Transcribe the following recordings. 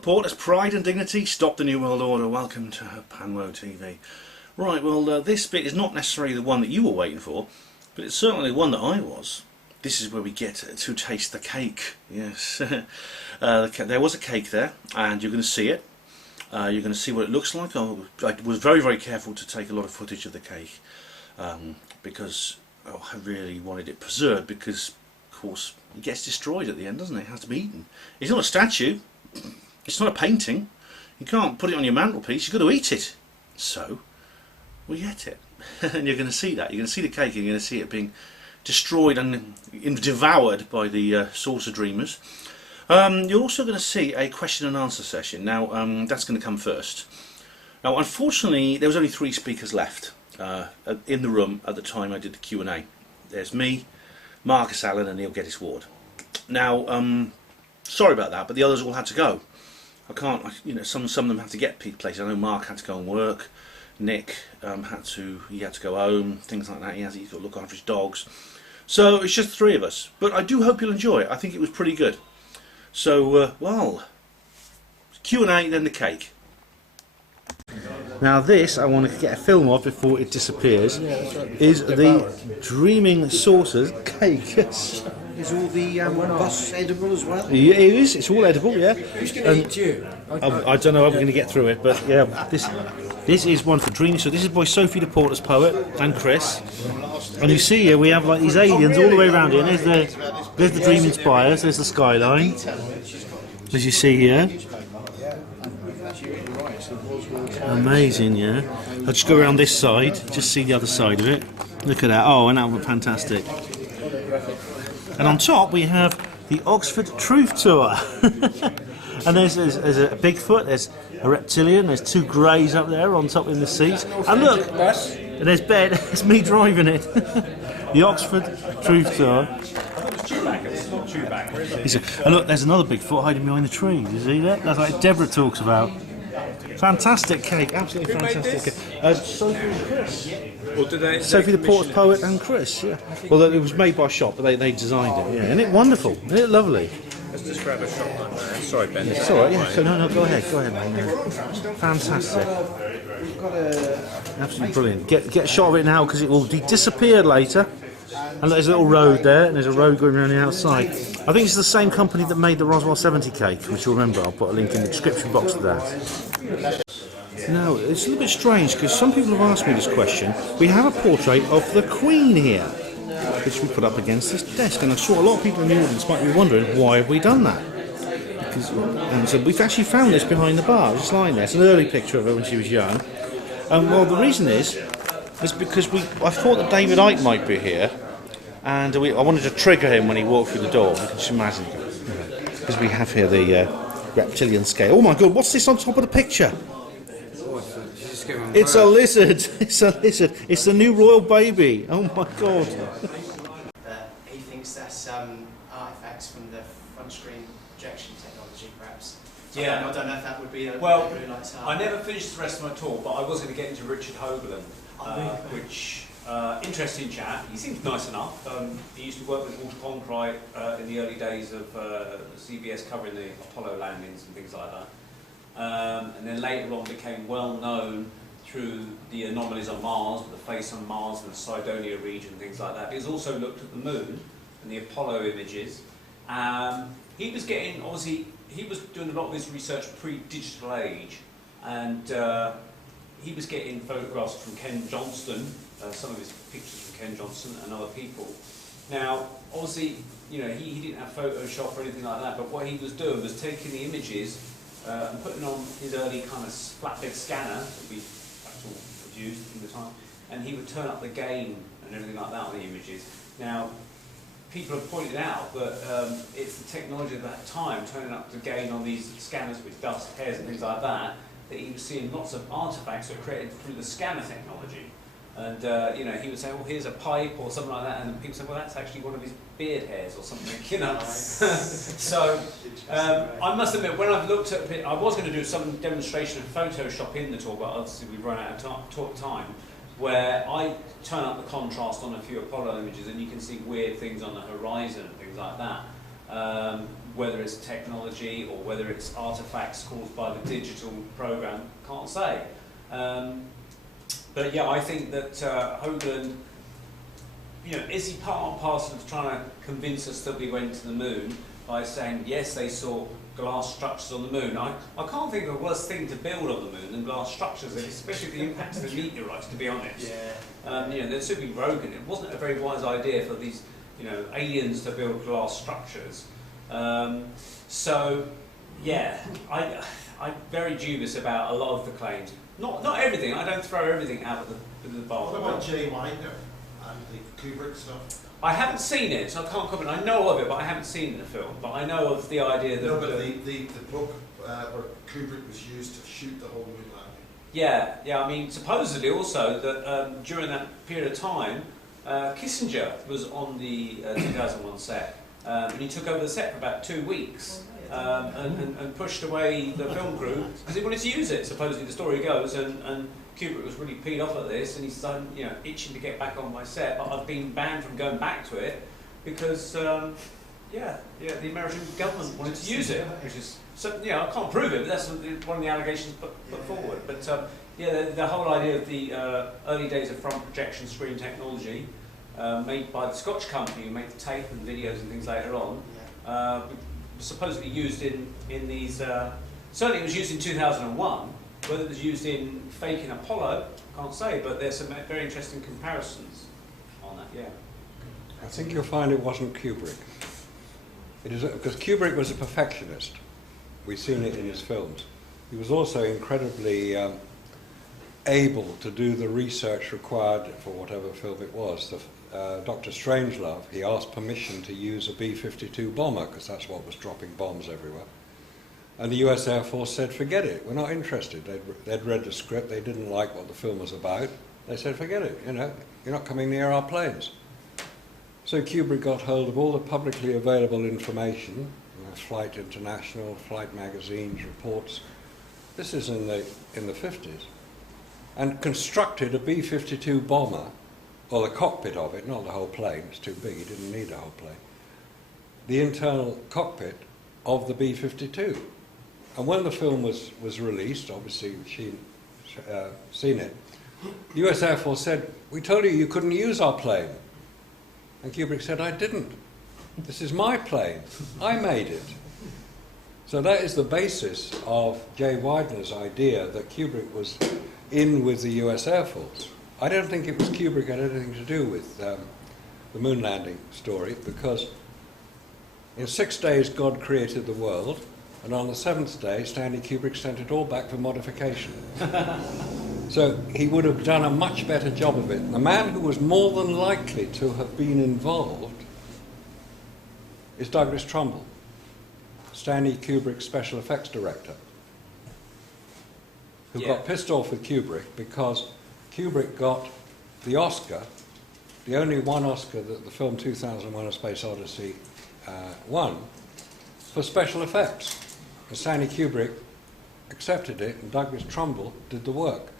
port as pride and dignity stop the New World Order. Welcome to Panwo TV. Right, well this bit is not necessarily the one that you were waiting for, but it's certainly the one that I was. This is where we get to taste the cake. Yes, there was a cake there, and you're going to see it. You're going to see what it looks like. I was very, very careful to take a lot of footage of the cake because I really wanted it preserved, because of course it gets destroyed at the end, doesn't it? It has to be eaten. It's not a statue, it's not a painting. You can't put it on your mantelpiece, you've got to eat it. So we ate it. And you're going to see that. You're going to see the cake, and you're going to see it being destroyed and devoured by the saucer dreamers. You're also going to see a question and answer session. Now that's going to come first. Now unfortunately there was only 3 speakers left in the room at the time I did the Q&A. There's me, Marcus Allen and Neil Geddes Ward. Now sorry about that, but the others all had to go. I can't, you know, some of them have to get places. I know Mark had to go and work. Nick had to go home, things like that. He's got to look after his dogs. So it's just 3 of us. But I do hope you'll enjoy it. I think it was pretty good. So, well, Q&A, then the cake. Now this, I want to get a film of before it disappears, is the Dreaming Saucers cake. Is all the bus edible as well? Yeah, it is. It's all edible, yeah. Who's going to eat you? I don't know how we're going to get through it, but yeah, this is one for Dreaming. So this is by Sophie the Porter's Poet and Chris. And you see here we have like these aliens all the way around here. And there's the Dreaming Spires, there's the skyline, as you see here. Amazing, yeah. I'll just go around this side, just see the other side of it. Look at that. Oh, and that was fantastic. And on top we have the Oxford Truth Tour. And there's a Bigfoot, there's a reptilian, there's 2 greys up there on top in the seats. And look, there's Ben, it's me driving it. The Oxford Truth Tour. And look, there's another Bigfoot hiding behind the trees, you see that? That's like Deborah talks about. Fantastic cake, absolutely fantastic cake. Sophie and Chris. Well, Sophie the Porter's Poet and Chris, yeah. Well, it was made by a shop, but they designed it, yeah. Isn't it wonderful? Isn't it lovely? Let's just grab a shot like that. Sorry, Ben. It's alright, yeah. No, go ahead, mate. Fantastic. Absolutely brilliant. Get a shot of it now, because it will be disappeared later. And there's a little road there, and there's a road going around the outside. I think it's the same company that made the Roswell 70 cake, which you'll remember. I'll put a link in the description box to that. Now, it's a little bit strange, because some people have asked me this question. We have a portrait of the Queen here, which we put up against this desk, and I'm sure a lot of people in the audience might be wondering, why have we done that? And so we've actually found this behind the bar, just lying there. It's an early picture of her when she was young. Well, the reason is because I thought that David Icke might be here, and I wanted to trigger him when he walked through the door. You can just imagine, because we have here the reptilian scale. Oh my God, what's this on top of the picture? It's a lizard. It's a lizard. It's the new royal baby. Oh my God. He thinks that's artifacts from the front screen projection technology, perhaps. So Yeah. I don't know if that would be a Well, blue lights I never finished the rest of my talk, but I was going to get into Richard Hoagland, which interesting chap. He seems nice enough. He used to work with Walter Cronkite in the early days of CBS covering the Apollo landings and things like that. And then later on became well known through the anomalies on Mars, the face on Mars and the Cydonia region, things like that. He's also looked at the moon and the Apollo images. He was getting, obviously, he was doing a lot of his research pre-digital age, and he was getting photographs from Ken Johnston, some of his pictures from Ken Johnston and other people. Now, obviously, you know, he didn't have Photoshop or anything like that, but what he was doing was taking the images and putting on his early kind of flatbed scanner that we used in the time, and he would turn up the gain and everything like that on the images. Now, people have pointed out that it's the technology of that time, turning up the gain on these scanners with dust, hairs and things like that, that he was seeing lots of artifacts that were created through the scanner technology. And you know, he would say, well, here's a pipe or something like that, and then people say, well, that's actually one of his beard hairs or something, you know. So I must admit, when I've looked at it, I was going to do some demonstration of Photoshop in the talk, but obviously we've run out of time, where I turn up the contrast on a few Apollo images, and you can see weird things on the horizon and things like that. whether it's technology or whether it's artifacts caused by the digital program, can't say. But yeah, I think that Hoagland, you know, is he part and parcel of trying to convince us that we went to the moon by saying, yes, they saw glass structures on the moon? I can't think of a worse thing to build on the moon than glass structures, especially the impact of the meteorites, to be honest. Yeah. You know, they're simply broken. It wasn't a very wise idea for these, you know, aliens to build glass structures. So, yeah, I'm very dubious about a lot of the claims. Not everything. I don't throw everything out of the bar. What about Jay Widener and the Kubrick stuff? I haven't seen it, so I can't comment. I know of it, but I haven't seen the film. But I know of the idea that... No, but the book where Kubrick was used to shoot the whole moon landing. Yeah, I mean, supposedly also that during that period of time, Kissinger was on the 2001 set, and he took over the set for about 2 weeks. And pushed away the film crew because he wanted to use it, supposedly the story goes, and Kubrick was really peed off at this, and he's started, you know, itching to get back on my set, but I've been banned from going back to it because the American government wanted to use it, which is, so, you know, I can't prove it, but that's one of the allegations put forward. But the whole idea of the early days of front projection screen technology made by the Scotch company who made the tape and videos and things later on, supposedly used in these, certainly it was used in 2001, whether it was used in Fake in Apollo, can't say, but there's some very interesting comparisons on that, yeah. I think you'll find it wasn't Kubrick. It is because Kubrick was a perfectionist. We've seen it in his films. He was also incredibly able to do the research required for whatever film it was. Dr. Strangelove, he asked permission to use a B-52 bomber because that's what was dropping bombs everywhere. And the US Air Force said, forget it, we're not interested. They'd read the script, they didn't like what the film was about. They said, forget it, you know, you're not coming near our planes. So Kubrick got hold of all the publicly available information, you know, Flight International, Flight magazines, reports. This is in the 50s. And constructed a B-52 bomber, or the cockpit of it, not the whole plane, it's too big, he didn't need a whole plane. The internal cockpit of the B-52. And when the film was released, obviously she'd seen it, the US Air Force said, we told you you couldn't use our plane. And Kubrick said, I didn't. This is my plane. I made it. So that is the basis of Jay Widener's idea that Kubrick was in with the US Air Force. I don't think it was Kubrick had anything to do with the moon landing story, because in 6 days God created the world, and on the 7th day Stanley Kubrick sent it all back for modification. So he would have done a much better job of it. The man who was more than likely to have been involved is Douglas Trumbull, Stanley Kubrick's special effects director, who got pissed off with Kubrick because Kubrick got the Oscar, the only one Oscar that the film 2001: A Space Odyssey won, for special effects. And Stanley Kubrick accepted it, and Douglas Trumbull did the work.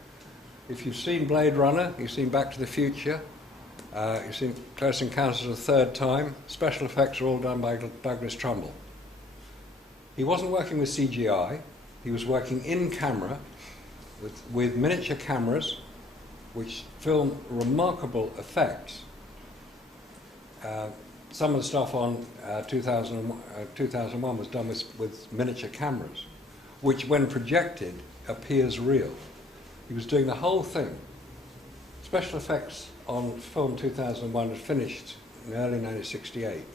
If you've seen Blade Runner, you've seen Back to the Future, you've seen Close Encounters of the Third Time, special effects are all done by Douglas Trumbull. He wasn't working with CGI, he was working in camera with miniature cameras which film remarkable effects. Some of the stuff on 2001 was done with miniature cameras, which when projected appears real. He was doing the whole thing. Special effects on film 2001 was finished in early 1968.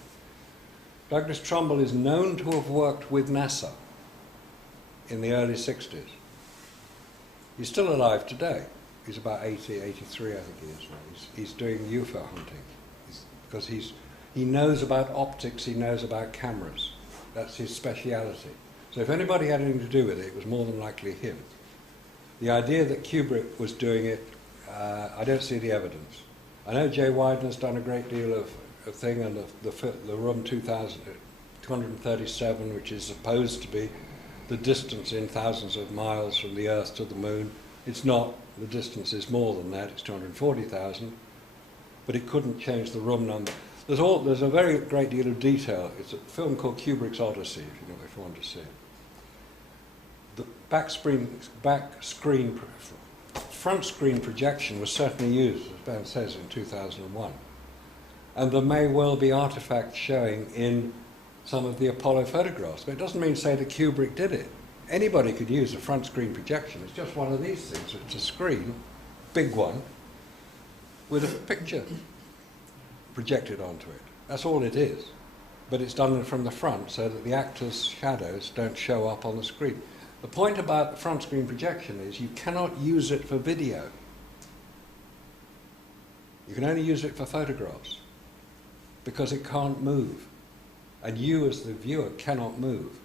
Douglas Trumbull is known to have worked with NASA in the early 60s. He's still alive today. He's about 80, 83, I think he is now. He's doing UFO hunting because he knows about optics, he knows about cameras. That's his speciality. So if anybody had anything to do with it, it was more than likely him. The idea that Kubrick was doing it, I don't see the evidence. I know Jay Widener's done a great deal of thing, and the room 237, which is supposed to be the distance in thousands of miles from the Earth to the Moon. It's not. The distance is more than that. It's 240,000. But it couldn't change the room number. There's a very great deal of detail. It's a film called Kubrick's Odyssey, if you want to see it. The front screen projection was certainly used, as Ben says, in 2001. And there may well be artifacts showing in some of the Apollo photographs. But it doesn't mean to say that Kubrick did it. Anybody could use a front screen projection. It's just one of these things. It's a screen, big one, with a picture projected onto it. That's all it is. But it's done from the front so that the actors' shadows don't show up on the screen. The point about the front screen projection is you cannot use it for video. You can only use it for photographs because it can't move. And you as the viewer cannot move.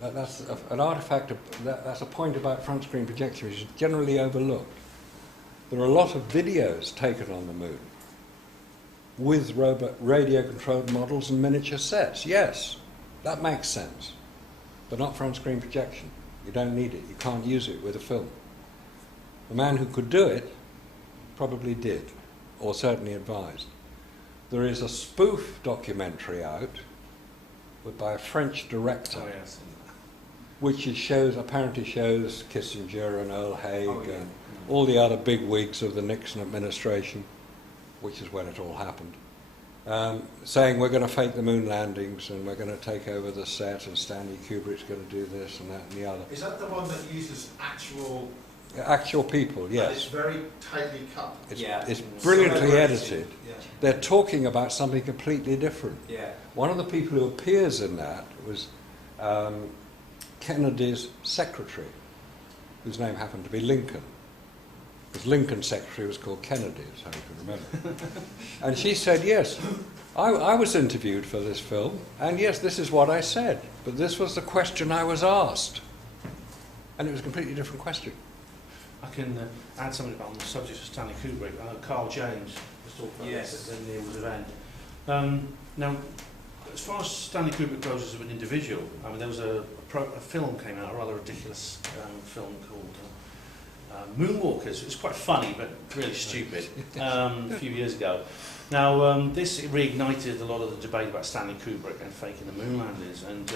That's an artifact, that's a point about front screen projection which is generally overlooked. There are a lot of videos taken on the moon with radio-controlled models and miniature sets. Yes, that makes sense. But not front screen projection. You don't need it. You can't use it with a film. The man who could do it probably did, or certainly advised. There is a spoof documentary out by a French director, which apparently shows Kissinger and Earl Haig and all the other big wigs of the Nixon administration, which is when it all happened, saying we're going to fake the moon landings and we're going to take over the set and Stanley Kubrick's going to do this and that and the other. Is that the one that uses actual people? Yes. And it's very tightly cut. It's brilliantly So edited. Yeah. They're talking about something completely different. Yeah. One of the people who appears in that was Kennedy's secretary, whose name happened to be Lincoln. Because Lincoln's secretary was called Kennedy, is how you can remember. And she said, yes, I was interviewed for this film, and yes, this is what I said, but this was the question I was asked. And it was a completely different question. I can add something about the subject of Stanley Kubrick. Carl James was talking about this at the Neil's event. Now, as far as Stanley Kubrick goes as an individual, I mean, there was a film came out, a rather ridiculous film called Moonwalkers. It was quite funny, but really stupid, a few years ago. Now, this reignited a lot of the debate about Stanley Kubrick and faking the moon landings. And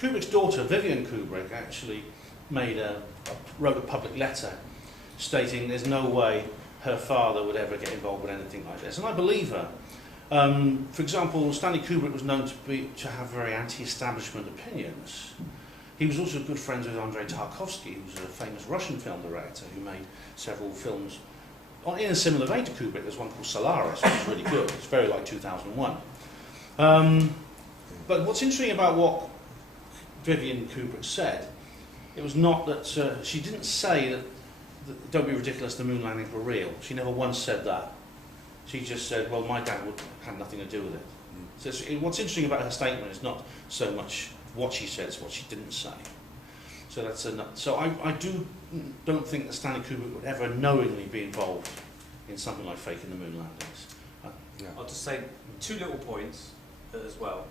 Kubrick's daughter, Vivian Kubrick, actually wrote a public letter stating there's no way her father would ever get involved with anything like this. And I believe her. For example, Stanley Kubrick was known to have very anti-establishment opinions. He was also good friends with Andrei Tarkovsky, who was a famous Russian film director who made several films in a similar vein to Kubrick. There's one called Solaris, which is really good. It's very like 2001. But what's interesting about what Vivian Kubrick said, it was not that she didn't say that don't be ridiculous, the moon landings were real. She never once said that. She just said, well, my dad had nothing to do with it. So what's interesting about her statement is not so much what she said, it's what she didn't say. So that's so I don't think that Stanley Kubrick would ever knowingly be involved in something like faking the moon landings. I'll just say two little points as well.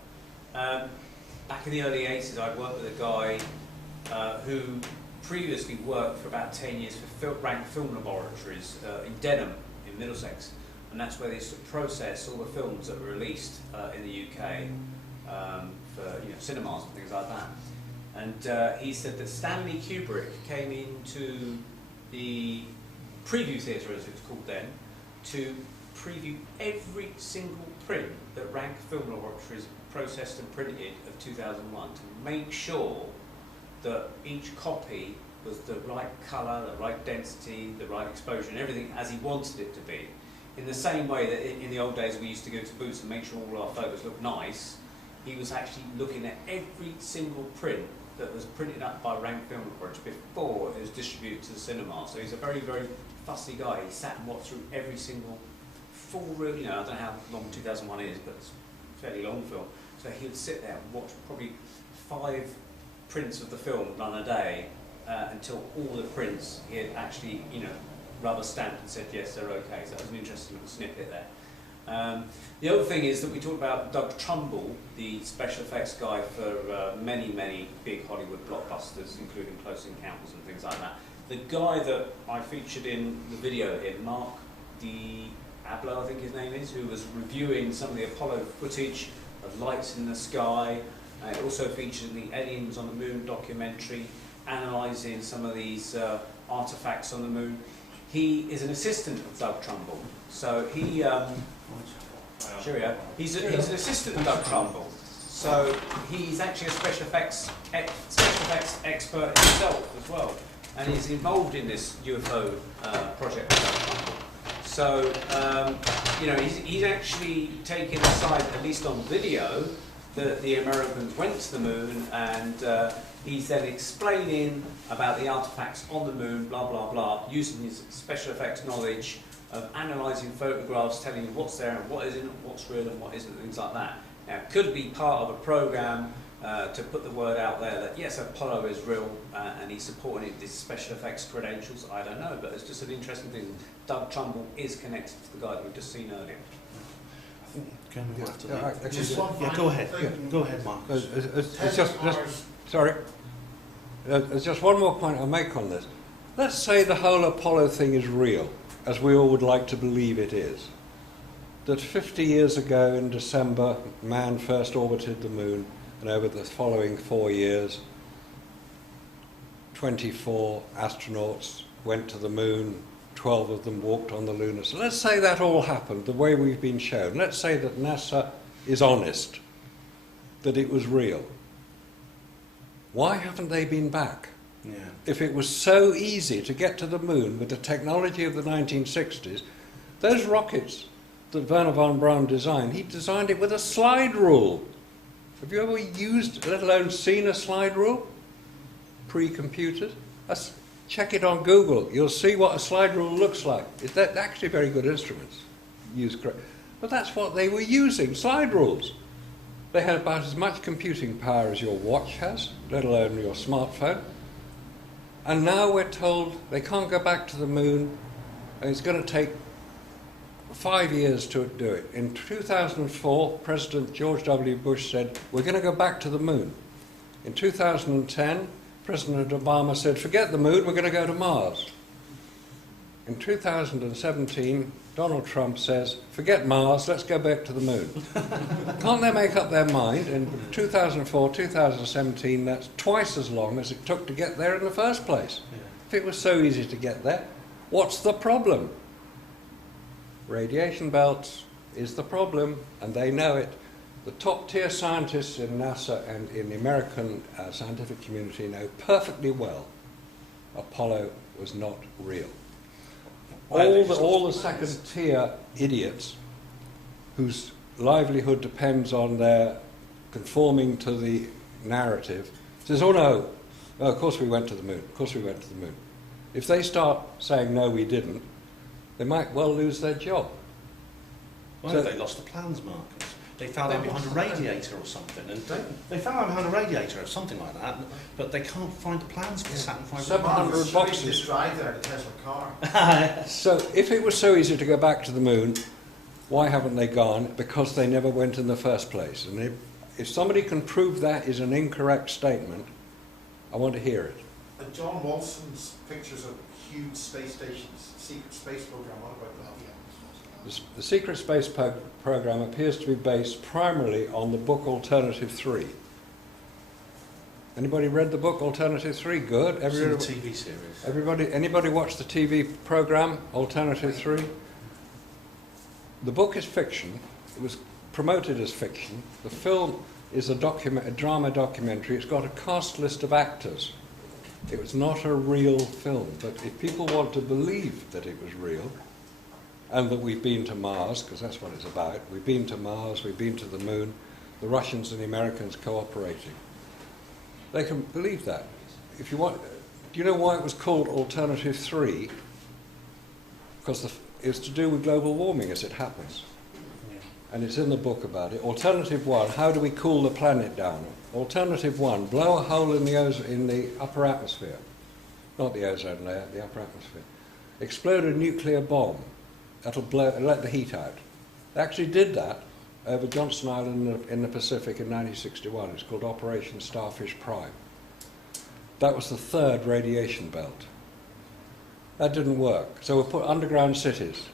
Back in the early 80s, I'd worked with a guy who previously worked for about 10 years for Rank Film Laboratories in Denham, in Middlesex. And that's where they used to process all the films that were released in the UK for cinemas and things like that. And he said that Stanley Kubrick came into the preview theatre, as it was called then, to preview every single print that Rank Film Laboratories processed and printed of 2001 to make sure that each copy was the right colour, the right density, the right exposure, and everything as he wanted it to be. In the same way that in the old days we used to go to booths and make sure all our photos looked nice, he was actually looking at every single print that was printed up by Rank Film Laboratories before it was distributed to the cinema. So he's a very, very fussy guy. He sat and watched through every single full reel. I don't know how long 2001 is, but it's a fairly long film. So he would sit there and watch probably 5 prints of the film run a day until all the prints he had actually, rubber stamped and said yes, they're okay. So that was an interesting little snippet there. The other thing is that we talked about Doug Trumbull, the special effects guy for many, many big Hollywood blockbusters, including Close Encounters and things like that. The guy that I featured in the video here, Mark Abloh, I think his name is, who was reviewing some of the Apollo footage of lights in the sky. It also featured in the Aliens on the Moon documentary, analysing some of these artefacts on the moon. He is an assistant of Doug Trumbull, so he he's an assistant of Doug Trumbull, so he's actually a special effects expert himself as well, and he's involved in this UFO project with Doug Trumbull. So you know, he's actually taken a side, at least on video, that the Americans went to the moon, and he's then explaining about the artefacts on the moon, blah, blah, blah, using his special effects knowledge of analysing photographs, telling you what's there and what isn't, what's real and what isn't, things like that. Now, it could be part of a programme to put the word out there that, yes, Apollo is real, and he's supporting it, these special effects credentials, I don't know, but it's just an interesting thing. Doug Trumbull is connected to the guy that we've just seen earlier. Go ahead. Yeah, go ahead, Mark. Sorry. There's just one more point I'll make on this. Let's say the whole Apollo thing is real, as we all would like to believe it is. That 50 years ago in December, man first orbited the moon, and over the following 4 years, 24 astronauts went to the moon, 12 of them walked on the lunar. So let's say that all happened the way we've been shown. Let's say that NASA is honest, that it was real. Why haven't they been back? Yeah. If it was so easy to get to the moon with the technology of the 1960s, those rockets that Werner von Braun designed, he designed it with a slide rule. Have you ever used, let alone seen a slide rule? Pre-computed? Check it on Google. You'll see what a slide rule looks like. They're actually very good instruments. Used correct. But that's what they were using, slide rules. They had about as much computing power as your watch has, let alone your smartphone. And now we're told they can't go back to the moon, and it's going to take 5 years to do it. In 2004, President George W. Bush said, we're going to go back to the moon. In 2010, President Obama said, forget the moon, we're going to go to Mars. In 2017, Donald Trump says, forget Mars, let's go back to the moon. Can't they make up their mind? In 2004, 2017, that's twice as long as it took to get there in the first place. Yeah. If it was so easy to get there, what's the problem? Radiation belts is the problem, and they know it. The top-tier scientists in NASA and in the American scientific community know perfectly well Apollo was not real. All the second-tier idiots whose livelihood depends on their conforming to the narrative says, oh no, of course we went to the moon, of course we went to the moon. If they start saying, no, we didn't, they might well lose their job. Well, they lost the plans, Marcus. They found out behind a radiator or something, and they found out behind a radiator or something like that, but they can't find the plans for Saturn V. 700 boxes. Just drive there to test my car. So if it was so easy to go back to the moon, why haven't they gone? Because they never went in the first place. And if somebody can prove that is an incorrect statement, I want to hear it. John Walson's pictures of huge space stations, secret space program, what about that? The secret space program appears to be based primarily on the book Alternative 3. Anybody read the book Alternative 3? Good. Everybody, the TV series. Anybody watch the TV program Alternative 3? The book is fiction. It was promoted as fiction. The film is a drama documentary. It's got a cast list of actors. It was not a real film, but if people want to believe that it was real, and that we've been to Mars, because that's what it's about. We've been to Mars, we've been to the moon, the Russians and the Americans cooperating. They can believe that. If you want, do you know why it was called Alternative 3? Because it's to do with global warming, as it happens. Yeah. And it's in the book about it. Alternative 1, how do we cool the planet down? Alternative 1, blow a hole in the upper atmosphere. Not the ozone layer, the upper atmosphere. Explode a nuclear bomb. That'll let the heat out. They actually did that over Johnston Island in the Pacific in 1961. It's called Operation Starfish Prime. That was the third radiation belt. That didn't work. So we put underground cities.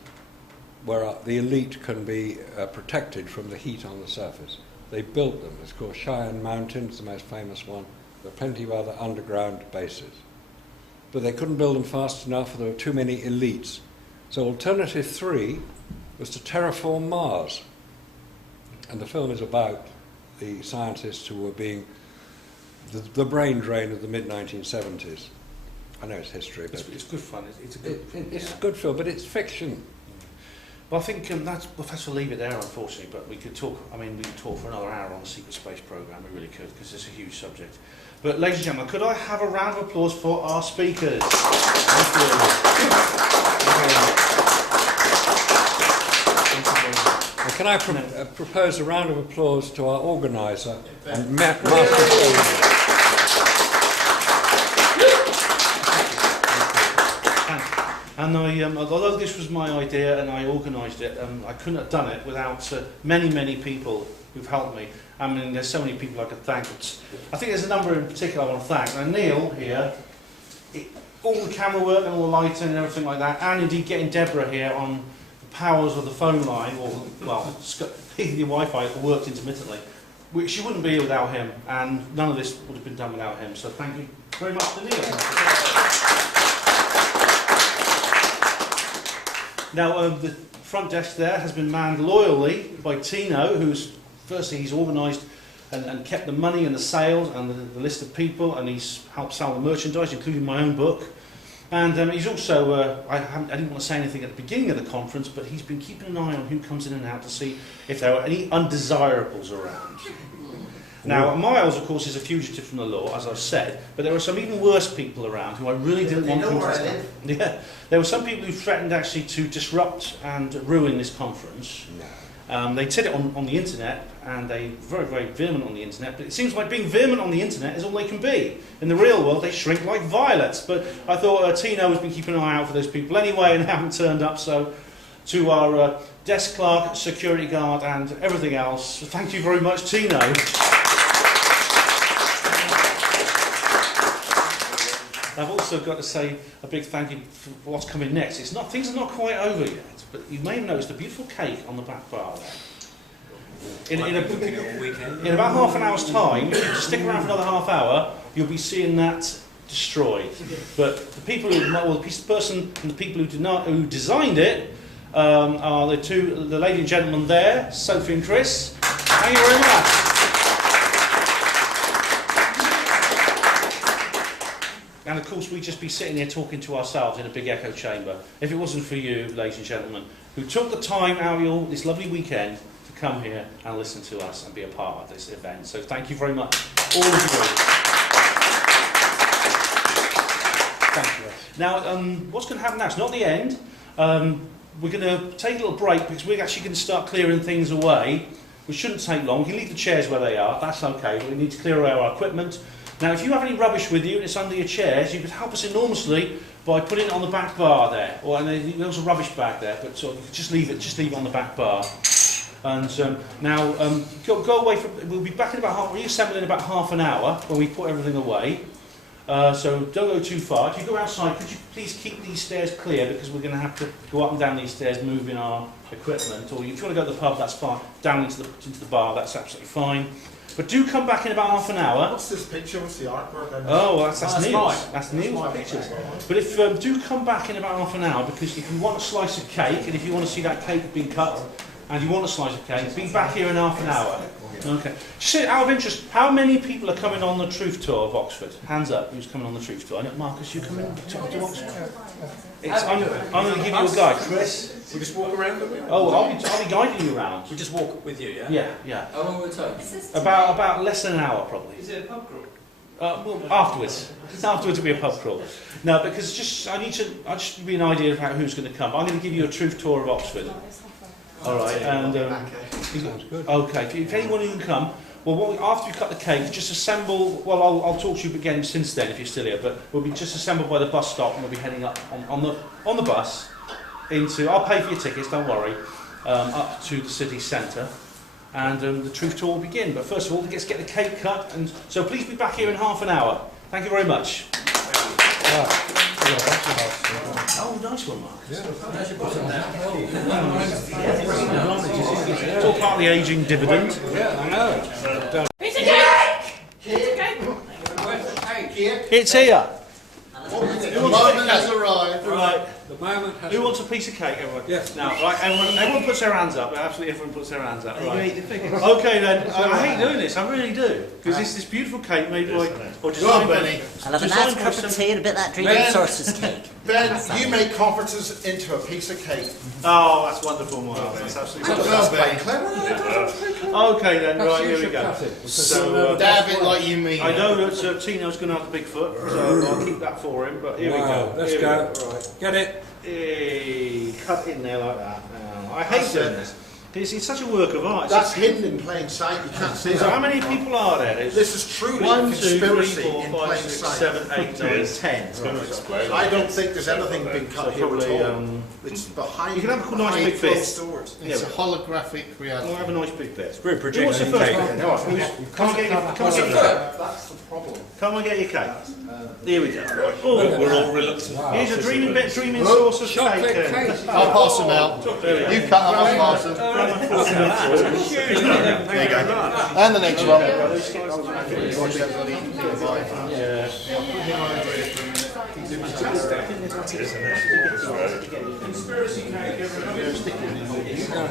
where the elite can be protected from the heat on the surface. They built them. It's called Cheyenne Mountain, it's the most famous one. There are plenty of other underground bases. But they couldn't build them fast enough, there were too many elites. So alternative 3 was to terraform Mars. And the film is about the scientists who were being the brain drain of the mid-1970s. I know it's history, but It's good fun. It's a good. it's a good film, but it's fiction. Well, I think we'll have to leave it there, unfortunately. But we could talk. I mean, we could talk for another hour on the secret space program. We really could, because it's a huge subject. But, ladies and gentlemen, could I have a round of applause for our speakers? Thank you. And can I propose a round of applause to our organiser and master. And although this was my idea and I organised it, I couldn't have done it without many, many people who've helped me. I mean, there's so many people I could thank. But I think there's a number in particular I want to thank. Now, Neil here, all the camera work and all the lighting and everything like that, and indeed getting Deborah here on the powers of the phone line, or, well, the Wi-Fi worked intermittently. She wouldn't be here without him, and none of this would have been done without him. So thank you very much to Neil. Now, the front desk there has been manned loyally by Tino, who's, firstly, he's organised and kept the money and the sales and the list of people, and he's helped sell the merchandise, including my own book. And he's also, I didn't want to say anything at the beginning of the conference, but he's been keeping an eye on who comes in and out to see if there are any undesirables around. Now, Miles, of course, is a fugitive from the law, as I've said, but there are some even worse people around who I really didn't want to... Yeah, there were some people who threatened actually to disrupt and ruin this conference. They said it on the internet, and they were very, very vehement on the internet, but it seems like being vehement on the internet is all they can be. In the real world, they shrink like violets. But I thought Tino has been keeping an eye out for those people anyway and haven't turned up, so to our desk clerk, security guard, and everything else, thank you very much, Tino. I've also got to say a big thank you for what's coming next. Things are not quite over yet, but you may have noticed a beautiful cake on the back bar there. In about half an hour's time, if you just stick around for another half hour, you'll be seeing that destroyed. But the people the person and the people who designed it are the lady and gentleman there, Sophie and Chris. Thank you very much. And of course, we'd just be sitting here talking to ourselves in a big echo chamber if it wasn't for you, ladies and gentlemen, who took the time out of this lovely weekend to come here and listen to us and be a part of this event. So thank you very much, all of you. Thank you. Now, what's going to happen now? It's not the end. We're going to take a little break because we're actually going to start clearing things away, which shouldn't take long. We can leave the chairs where they are. That's okay. But we need to clear away our equipment. Now, if you have any rubbish with you and it's under your chairs, you could help us enormously by putting it on the back bar there. Or there's a rubbish bag there, but you could just leave it on the back bar. And now, go away from. We'll be back in about reassemble in about half an hour when we put everything away. So don't go too far. If you go outside, could you please keep these stairs clear, because we're going to have to go up and down these stairs moving our equipment. Or if you want to go to the pub, that's fine. Down into the bar, that's absolutely fine. But do come back in about half an hour. What's this picture? What's the artwork? Oh, well, that's Neil's. mine. That's Neil's pictures. But if do come back in about half an hour, because if you want a slice of cake, and if you want to see that cake being cut, and you want a slice of cake, be back here in half an hour. Okay. Just out of interest, how many people are coming on the Truth Tour of Oxford? Hands up, who's coming on the Truth Tour? I know, Marcus, you coming to Oxford? I'm going to give you a guide. Chris? We just walk around, don't we? Oh, I'll be guiding you around. We just walk with you, yeah? Yeah. How long will it take? About less than an hour, probably. Is it a pub crawl? Well, afterwards. Afterwards it'll be a pub crawl. No, because I just give you an idea of who's going to come. I'm going to give you a Truth Tour of Oxford. All right, and Sounds good. okay. If anyone who can come, well, after you cut the cake, just assemble. Well, I'll talk to you again since then if you're still here. But we'll be just assembled by the bus stop, and we'll be heading up on the bus into. I'll pay for your tickets, don't worry. Up to the city centre, and the Truth Tour will begin. But first of all, let's get the cake cut, and so please be back here in half an hour. Thank you very much. Right. nice one, Mark. It's all part of the ageing dividend. Yeah, I know. Piece of cake! It's here. The moment has arrived. Right. The moment has... Who wants a piece of cake, everyone? Yes. Now, right, everyone puts their hands up. Absolutely everyone puts their hands up. Right. Okay then, I hate doing this, I really do. Because it's this beautiful cake made by... Or designed by... Benny. I'll have a nice cup of tea and a bit of that dreamy Ben. sources cake. Ben, you make conferences into a piece of cake. Oh, that's wonderful, Mark. That's absolutely Well, wonderful. Ben. Okay then, right, here we go. So, Dab it like you mean. I know that Tino's going to have the Bigfoot, so I'll keep that for him, but here we Wow, go. let's Here we go. Right. Get it. Hey, cut in there like that. I hate doing this. It's such a work of art. That's hidden in plain sight. You can't see So how that. many people are there? This is truly 1, 2, 3, conspiracy 4, in 5, plain 6, sight. 7, 8, 9, 10. I don't think there's anything been cut So here probably, at all. It's behind. you can have a nice big behind bit. closed doors. Yeah, It's a but- holographic reality. We'll have a nice big bit. We're Who wants the projecting first cake. one? Come and get your cake. That's the problem. Come and get your cake. Here we go. Oh, we're all reluctant. Here's a dreaming sauce of Chocolate cake. cake. I'll pass them out. You cut them, I'll pass them. There you go. And the next one.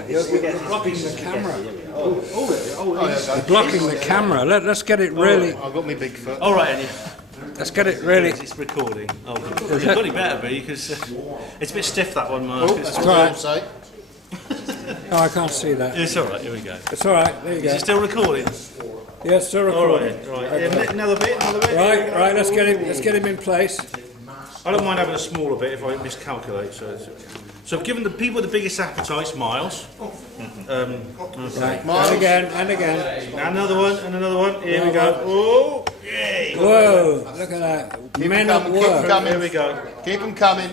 You're blocking the camera. You're blocking the camera. Let's get it really... I've got my Bigfoot. All right, Annie. Let's get it really... It's recording. Oh, it's got it better be because it's a bit stiff that one, Mark. That's It's what all I'm right. saying. No, I can't see that. It's all right. Here we go. It's all right. There you Is go. it still recording? Yeah, it's still All recording. right. Right. Yeah, another bit. Right. Let's get him in place. I don't mind having a smaller bit if I miscalculate. So given the people with the biggest appetites, Miles. Okay. Right. And again. And another one. And another one. Here we go. Oh, yay! Whoa! Look at that. Men at coming, keep work. coming. Here we go. Keep them coming.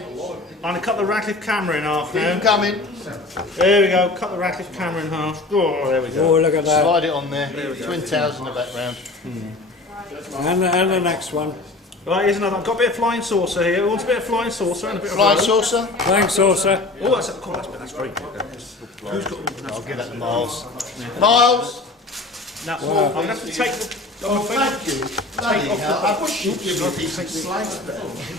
I'm going to cut the Radcliffe camera in half Keep them now. coming. There we go. Cut the Radcliffe camera in half. Oh, there we go. Oh, look at that. Slide it on there. Twin towers in the background. And the next one. Right, here's another. I've got a bit of flying saucer here. Who wants a bit of flying saucer and a bit Flying of saucer. Flying saucer. Oh, that's very good. Who's got? I'll give that to Miles. Miles. Now, I'm going to have to take the. Oh, thank you. Bloody hell. I wish you'd give me a piece of slice.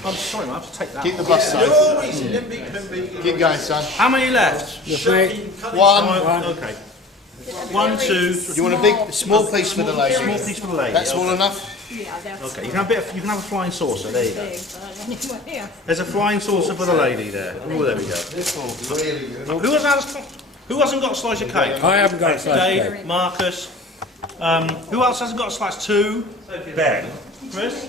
I'm sorry, I have to take that. Keep the bus safe. Keep going, son. How many left? Just me. One. Okay. 1, 2, 3. You want a big, small piece for the lady? Small piece for the lady. That's small enough? Yeah, that's Okay, you can have a bit. You can have a flying saucer. There you go. big, but anyway, There's a flying saucer for the lady there. Oh, there we go. Really good. Who hasn't got a slice of cake? I haven't got a slice of Dave, cake. Marcus. Who else hasn't got a slice? 2. Ben, Chris.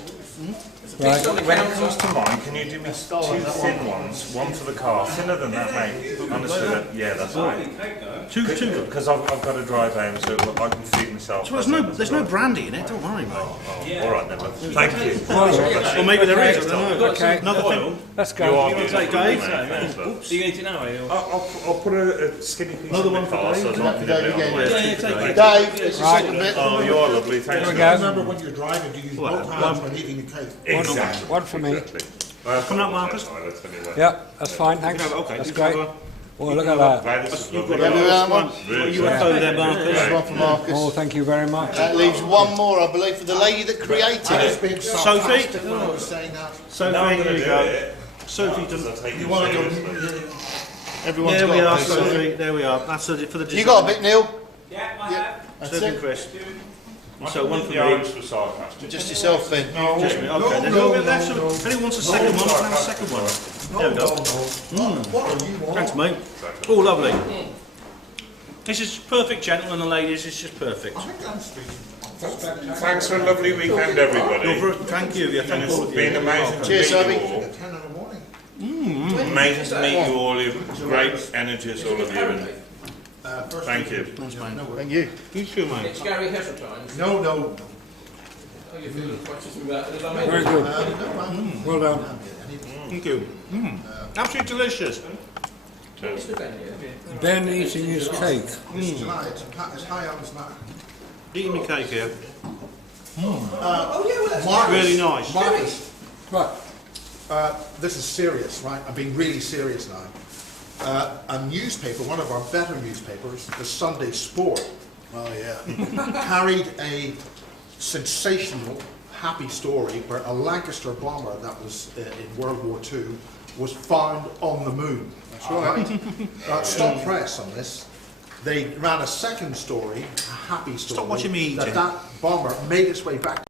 Right. when it comes to mine, can you do me 2 thin ones, one for the car? Thinner than that, mate. Honestly, yeah, that's right. 2. Because I've got to drive home, so I can feed myself. So there's no brandy in it. Don't worry, mate. All right then, love. Thank you. Or maybe there is. I don't know. Okay. Another thing. Let's You go. are good. take Thanks, Dave? love. Do you need to know? I'll put a skinny piece Another in one the for car, Dave? so I don't Dave get it again. on my Dave, it's a Right. second bit. Oh, you are lovely. Thanks. Here we love. go. Remember when you're driving, do you use both hands when eating the cake? Exactly. One for me. Exactly. I Coming up, Marcus. apologise, anyway. Yeah, that's fine. Thanks. Okay. That's you can have great. a- Oh, look at that. Glad this is lovely. Can we do that one? Really You went over there, Marcus. This one for Marcus. Oh, thank you very much. That leaves one more, I believe, for the lady that created it. Sophie. When I was saying that. Sophie, No, I'm here going to you do go. it. Sophie, Because I take You it want to seriously. Everyone's there got we a are, piece. Sophie. There we are. That's it for the design. You got a bit, Neil? Yeah, I Yeah. have. That's Sophie and it. Chris. I So can one leave for the me. orange for sarcastic. Just yourself then. Okay, there's a little bit left. So if anyone wants a second one, can have a second one. There we go. Thanks, mate. Oh, lovely. This is perfect, gentlemen and ladies. It's just perfect. Thanks for a lovely weekend, everybody. Thank you. Yeah, thank It's all of you. been amazing to Cheers, meet Sophie. you all. Amazing to meet you all. You've great energies, all of you. And thank you. Thank you. You too, mate. It's Gary Heseltine. No. Oh, you're feeling quite just about it. Very good. Well done. Thank you. Absolutely delicious. Ben eating his cake. It's high on his mark. Eating my cake here. Marcus. Really nice. Marcus. Right. this is serious, right? I'm being really serious now. A newspaper, one of our better newspapers, the Sunday Sport, carried a sensational, happy story where a Lancaster bomber that was in World War II was found on the moon. That's right. Stop press on this. They ran a second story, a happy story. Stop watching me eating. That bomber made its way back